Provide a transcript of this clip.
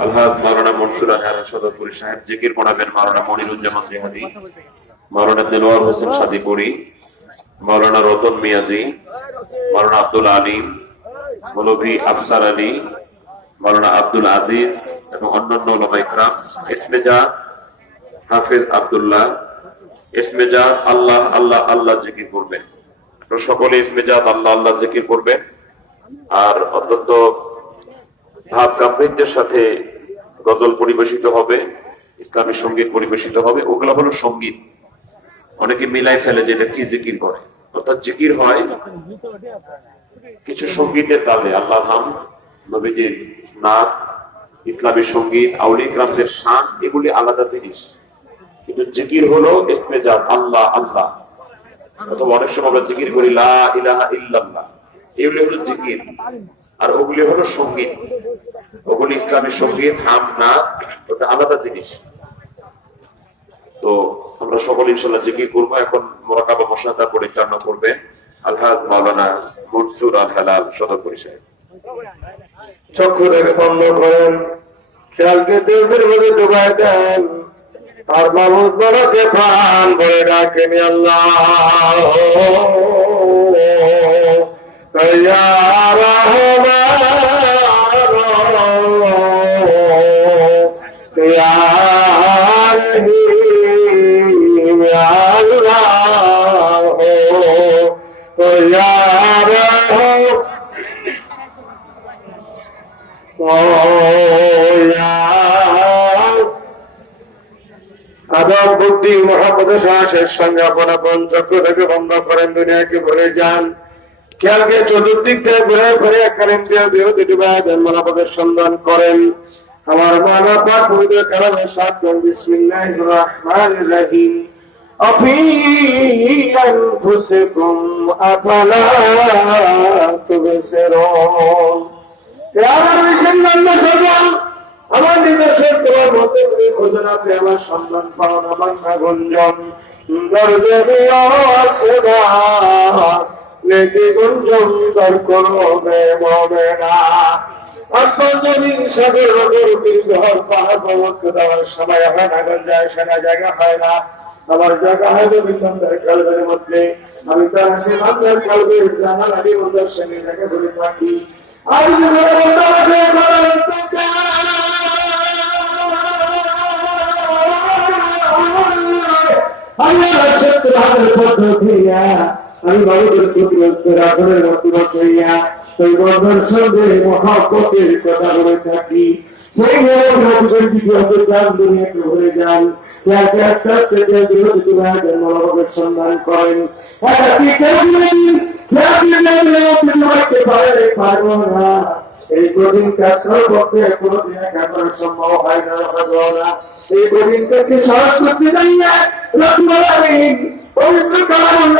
আলহাজ মাওলানা মনসুর আলহাজ সদরপুরি সাহেব জিকির পড়াবেন মাওলানা মনিরুজ্জামান জিহাদি, মাওলানা দেলোয়ার হোসেন সাদিপুরি, মাওলানা রতন মিয়াজি, মাওলানা আব্দুল আলিম, মৌলভী আফসার আলী, মাওলানা আব্দুল আজিজ এবং অন্যান্য উলামা ইকরাম। ইসমেজা হাফেজ আব্দুল্লাহ, ইসমেজা আল্লাহ আল্লাহ আল্লাহ জিকির করবেন। তো সকলে ইসমেজা আল্লাহ আল্লাহ জিকির করবেন। আর অত্যন্ত ভাব গাম্ভীর্যের সাথে গজল পরিবেশিত হবে, ইসলামী সঙ্গীত পরিবেশিত হবে। ওগুলো হলো সঙ্গীত। অনেকে মিলাই ফেলে যে এটা কি জিকির করে, অর্থাৎ জিকির হয় কিছু সঙ্গীতের তালে, আল্লাহর নাম, নবীজির নাম, ইসলামী সঙ্গীত, আউলিয়া ইকরামদের শান, এগুলি আলাদা জিনিস। কিন্তু জিকির হলো ইসমে জাত আল্লাহ আল্লাহ। অথবা অনেক সময় আমরা জিকির করি লা ইলাহা ইল্লাল্লাহ, এগুলি হলো জিকির। আর ওগুলি হলো সঙ্গীত, ওগুলি ইসলামী সঙ্গীত, হাম না, ওটা আলাদা জিনিস। তো আমরা সকলে ইনশাআল্লাহ জিকির করবো। এখন মুরাকাবা মুশাহাদা পরিচালনা করবেন আলহাজ মাওলানা মনসুর আল হালাল সদরপুরি সাহেব। চক্ষু রেখে বন্ধ করেন, খেয়ালকে দেবের মধ্যে ডুবাই দেন। আর মাহমুদ বড়কে প্রাণ বলে ডাকেন আল্লাহ ইয়া রাহমান ইয়া রহিম ইয়া আল্লাহ ইয়া রাহমান আদব বুদ্ধি মহাপদের সাহসের সঙ্গে আপন আপন চক্র থেকে বন্ধ করেন, দুনিয়াকে ভরে যান। খেয়ালকে চতুর্দিক থেকে ঘুরে ঘুরে মহাপদের সন্ধান করেন। আমার মালা পাক পবিত্র কালামের সাথ করেন বিসমিল্লাহির রহমানির রহিম। আফি আনফুসিকুম আফালা তুবসিরুন। আমার নিদর্শন তোমার মধ্যে খোঁজেন, আপনি আমার সন্ধান পান, আমার না গুঞ্জন গুঞ্জন দর করবে মনে না। আসমান জমিন সাগর নগর ঘর পাহাড় পর্বত দেওয়ার সময় হয় না, গঞ্জায় সেনা জায়গা হয় না। আমার জায়গা হয় রবীন্দ্রের কালবের মধ্যে। আমি তার সে বান্দার কালবের জানার আগে বন্ধুর সঙ্গে জায়গা ধরে থাকি। আর আমি বাবুদের প্রতিরোধের আসনের মধ্যে বসাইয়া ওই বন্ধুর সঙ্গে মহাপতের কথা বলে থাকি। সেই দুনিয়াকে ভরে যান, সন্ধান করেন। এই কঠিন কাজ পক্ষে কোনদিন একা করা সম্ভব হয় না। এই কঠিন কাজকে সহজ করতে যাইয়া পবিত্র কালাম